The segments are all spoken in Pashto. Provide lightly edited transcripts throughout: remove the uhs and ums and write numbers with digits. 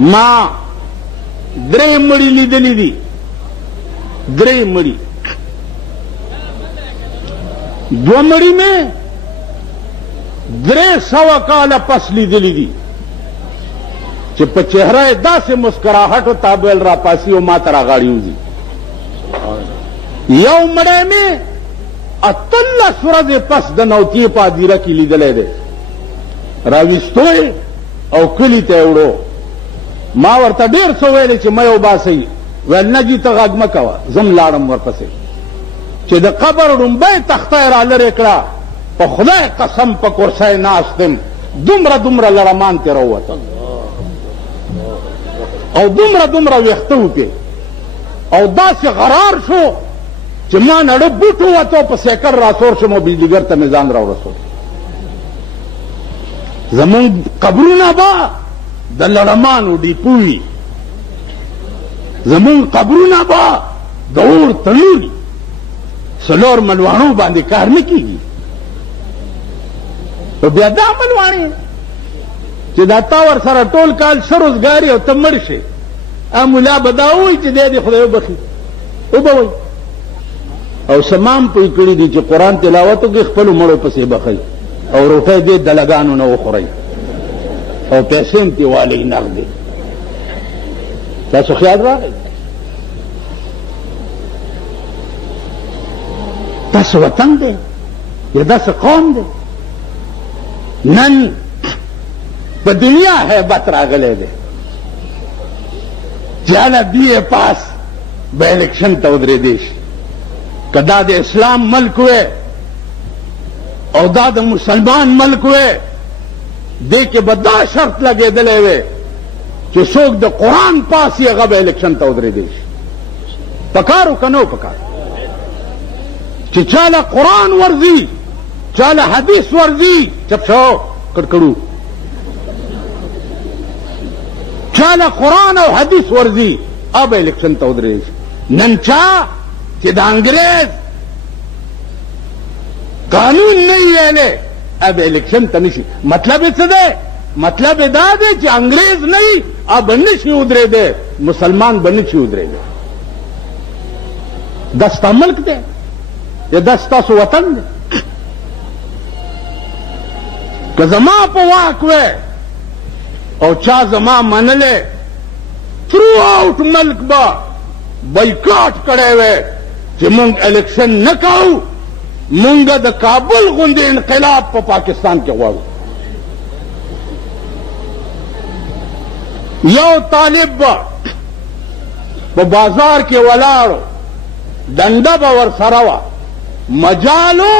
ما درې مړي لیدلي دي، درې مړي، دوه مړي مې 300 کاله پس لیدلي دي چې په چهره داسې مسکراهټ او تابل را پاسي او ما ته راغاړي وځي. یو مړی مې 18 ورځې پس د نوتیې په هدیره کې لیدلی دی، راویستو او کلي ته یې وړو. ما ورته ډېر څه ویلې چې مه یې وباسئ، ویل نه جي ته غږ مه کوه، زم لاړم ورپسې. چې د قبر ړومبۍ تخته یې را لرې کړه، په خدای قسم په کرسی ناست یم، دومره لړمان ترې راووتل او دومره ویښته وپې او داسې غرار شو چې ما نړه بوټ ووتو، په سیکل راسور شم او بجلیګر ته مې ځان راورسول. زمونږ قبرونه به د لړمانو ډیپو وي، زمونږ قبرونه به د اور تنوري، څلور ملواڼو باندې کار نه کېږي. او بیا دا ملواڼې چې دا تا ور سره ټول کال ښه روزګاري او ته مړ شې، ملا به دا وایي چې دی دې خدای وبخي، وبه وایي. او سمام پوی کړي دي چې قرآن تلاوت وکړي، خپلو مړو پسې بخئ او روټۍ دې دلګانو نه وخورئ او پیسې هم ترې والئ نغدې. تاسو خیال راغی؟ داسې وطن دی یا داسې قوم دی؟ نن په دنیا هیبت راغلی دی چې هله BA پاس به الیکشن ته ودرېدی شي. که دا د اسلام ملک وی او دا د مسلمان ملک وی، دې کې به دا شرط لګېدلی وی چې څوک د قرآن پاس یې هغه به الیکشن ته ودرېدی شي. پکار و که نه پکار چې چاله قرآن ورځي، چاله حدیث ورځي، چپ شو کړکړو، چاله قرآن او حدیث ورځي اب الیکشن ته ودرېدی شي. نن چا چې د انګریز قانون نه ویلې اب الیکشن ته نشي. مطلب یې څه دی؟ مطلب یې دا دی چې انګریز نه وي اب نشي ودرېدی، مسلمان به نشي ودرېدی. دا ستا ملک دی یا دا ستاسو وطن دی؟ که زما په واک وی او چا زما منلې، تھرو آؤٹ ملک به بایکاټ کړی وی چې مونږ الیکشن نه کوو، مونږ د کابل غوندې انقلاب په پاکستان کې غواړو. یو طالب به په بازار کې ولاړو، ډنډه به ورسره وه، مجالو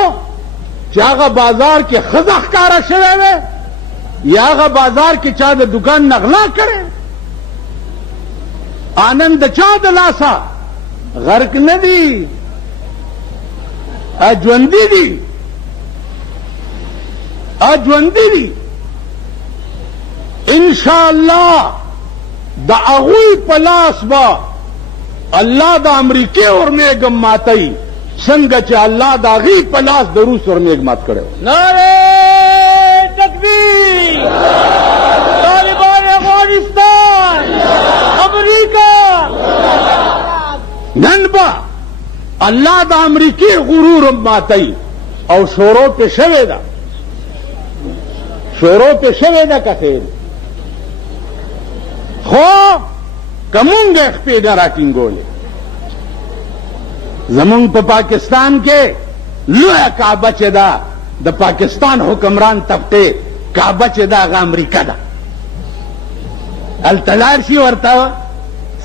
چې هغه بازار کې ښځه ښکاره شوی وی یا هغه بازار کې چا د دکان نغلا کړی، آنند د چا د لاسه غرق نه دي، ژوندي دي، ژوندي دي. انشاءالله د هغوی په لاس به الله د امریکې ورمیږم ماتوي، څنګه چې الله د هغې په لاس د روس ورمیږ مات کړی و. نعرې تکبیر، طالبان افغانستان، امریکا. نن به الله د امریکې غرور ماتوي او شروع پې شوې ده، شروع پې شوې ده که خیر. خو که مونږ یې خپې نه راټینګولې، زمونږ په پاکستان کې لویه کعبه چې ده د پاکستان حکمران طبقې کعبه چې ده هغه امریکا ده. هلته لاړ شي ورته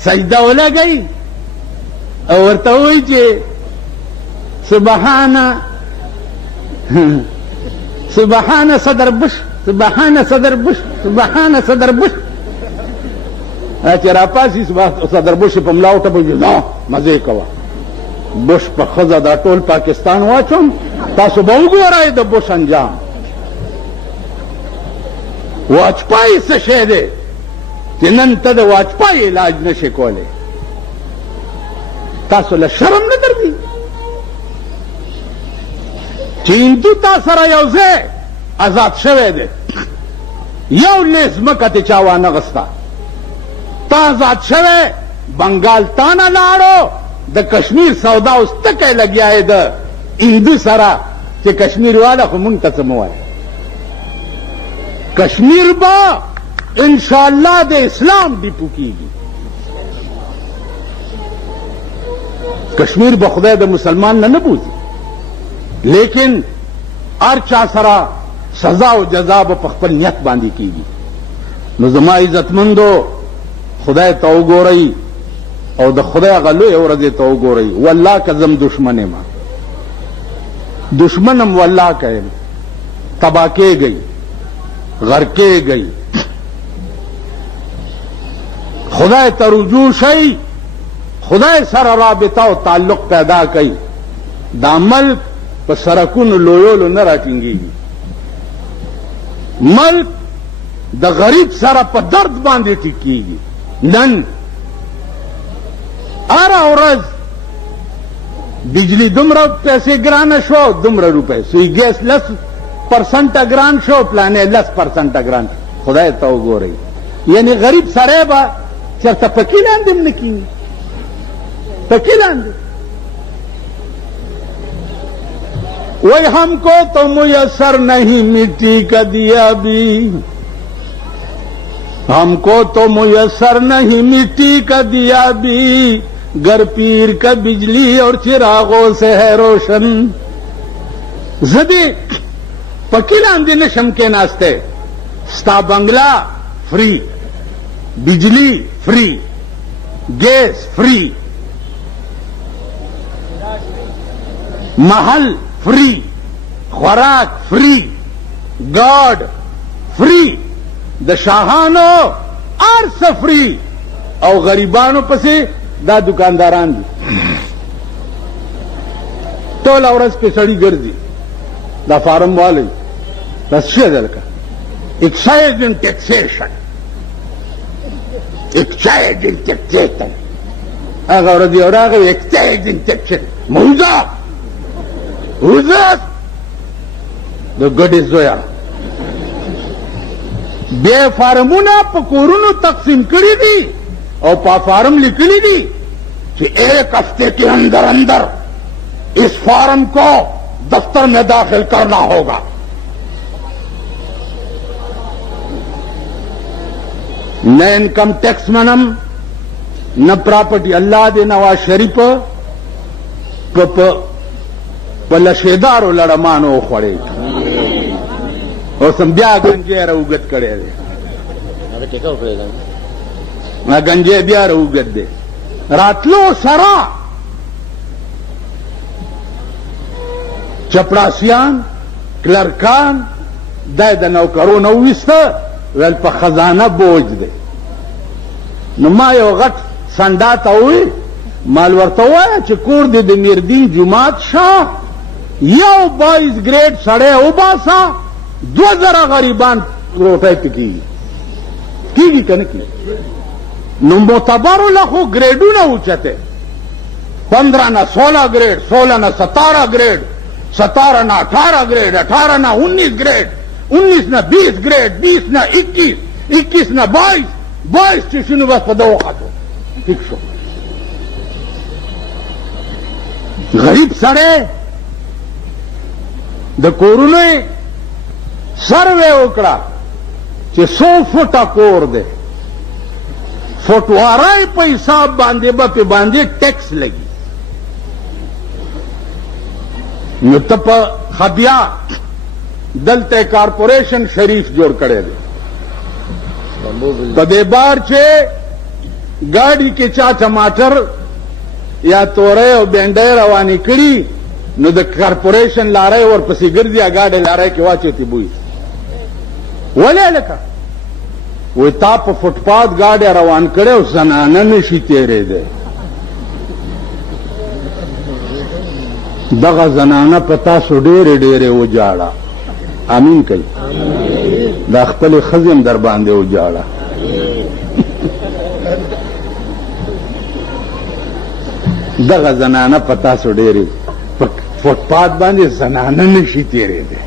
سجده ولګئ او ورته وایي چې سبحان صدر بش، سبحان صدر بش، سبحان صدر بش. چې راپاسي صدر بش په ملا وټپوي، نه مزې کوه، بش په ښځه دا ټول پاکستان واچوم، تاسو به وګورئ د بش انجام. واجپای څه شی دی چې نن ته د واجپای علاج نشې کولی؟ تاسو له شرم نه درځي چې هندو تا سره یو ځای آزاد شوی دی، یو لیز مکه ته چا وانه غسته، تا آزاد شوه بنگال تانا لاړو د کشمیر سودا اوس تکه لګیا دی د هندو سره چې کشمیر والا خو مونږ ته څه مه وایه کشمیر به انشاءالله د اسلام ډیپو کیږي کشمیر به خدای د مسلمان نه بوزي لیکن هر چا سره سزا او جزا به په خپل نیت باندې کیږي نو زما عزتمندو خدای ته وګورئ او د خدای غلوی ورځې ته وګورئ والله که زم دشمن یم دشمنم والله که یم تبا کېږئ غرقېږئ خدای ته رجوع شئ خدای سره رابطه او تعلق پیدا کړئ دا ملک په سرکونو لویولو نه راټینګېږي ملک د غریب سره په درد باندې ټیکېږي نن هره ورځ بجلی دومره پیسې ګرانه شو دومره روپۍ سوی ګیس 10% ګران شو پلانې 10% ګران خدای ته وګورئ یعنی غریب سړی به چېرته پکې لاندې هم نه کېني پکې لاندې وہی ہم کو تو میسر نہیں مٹی کا دیا بھی ہم کو تو میسر نہیں مٹی کا دیا بھی گر پیر کا بجلی اور چراغوں سے ہے روشن زدی پکی لاندې نشم کې ناسته ستا بنگلا فری بجلی فری گیس فری محل فری خوراک فری گاڈ فری د شاهانو ارس فری او غریبانو پسې دا دکانداران دي ټول ورځ کې سړی ګرځي دا فارم والی دا څه دلته اکسایز اینڈ ټیکسیشن اکسایز اینڈ ټیکسیشن هغه ورځ یو راغی اکسایز اینڈ ټیکسیشن موزه وزت د ګډې زویا بیا فارمونه په کورونو تقسیم کړي دي او په فارم لیکلي دي کہ 1 ہفتے کے اندر اندر اس فارم کو دفتر میں داخل کرنا ہوگا نہ انکم ٹیکس منم نہ پراپرٹی اللہ دے نواز شریف په لشیدارو لړمانو وخوړې اوس هم بیا ګنجې راوګد کړی دی ګنجې بیا راوګد دی راتلو سره چپړاسیان کلرکان دا د نوکرونو وویسته ویل په خزانه بوج دی نو ما یو غټ سنډا ته وویل مال ورته ووایه چې کور دې د میردین جومات شاه یو 22 گریډ سړی وباسه 2000 غریبان روټۍ پې کېږي که نه کېږي نو معتبرو له خو ګریډونه اوچته 15 نه 16 گریډ 16 نه 17 گریډ 17 نه 18 گریډ 18 نه 19 گریډ 19 نه 20 گریډ 20 نه 21 21 نه 22 22 چې شنو بس په دغه خاطر ٹھیک شو غریب سړی د کورونو سروے وکړه چې 100 فوټه کور دی فوټوارای په حساب باندې به په باندې ټیکس لګي نو ته په خبیا دلته کارپوریشن شریف جوړ کړی دی په دې بار چې ګاډي کې چا ټماټر یا تورې او بینډۍ روانې کړي نو د کارپوریشن لارۍ ورپسې ګرځي ګاډۍ لارۍ کې واچوتې بوی ولې لکه وی تا په فوټپات ګاډۍ روان کړی او زنانه نشي تېرېدی دغه زنانه په تاسو ډېرې ډېرې وجاړه امین کوي دا خپلې ښځې هم در باندې وجاړه دغه زنانه په تاسو ډېرې په فوټپات باندې زنانه نشي تېرېدی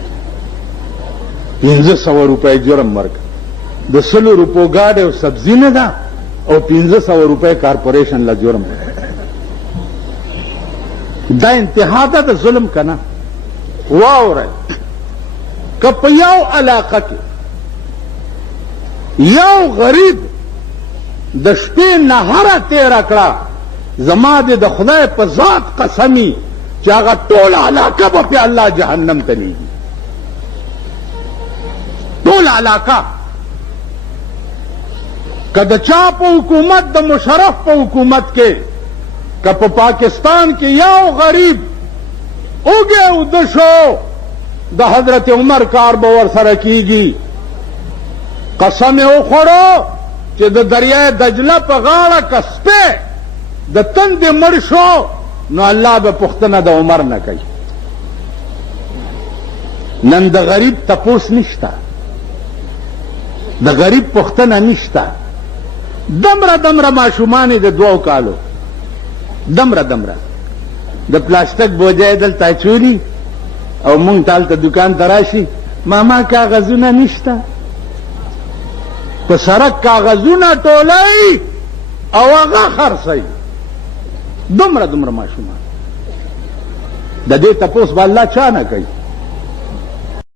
500 روپۍ جرم ورکړه د 100 روپو ګاډۍ او سبزي نه ده او 1500 روپے کارپوریشن لا جرم دا انتہا دا ظلم کنا واو رہے کپ یو علاقہ کے یو غریب د شپې نهره تیره کړه زما د خدای په ذات قسمی چې هغه ټول علاقه به په الله جهنم ته لیږي ټول علاقه که د چا په حکومت د مشرف په حکومت کې که په پاکستان کې یو غریب اوږې اوده شو د حضرت عمر کار به ورسره کیږي قسم یې وخوړو چې د دریای دجله په غاړه که سپی د تندې مړ شو نو الله به پوښتنه د عمر نه کوي نن د غریب تپوس نشته د غریب پوښتنه نشته دمره دمره ماشومان د 2 کالو دمره دمره د پلاستیک بوجای دلته اچولي او مونږ ته هلته دکان ته راشي ماما کاغذونه نشته په سړک کاغذونه ټولوي او هغه خرڅوي دومره دومره ماشومان د دې تپوس به الله چا نه کوي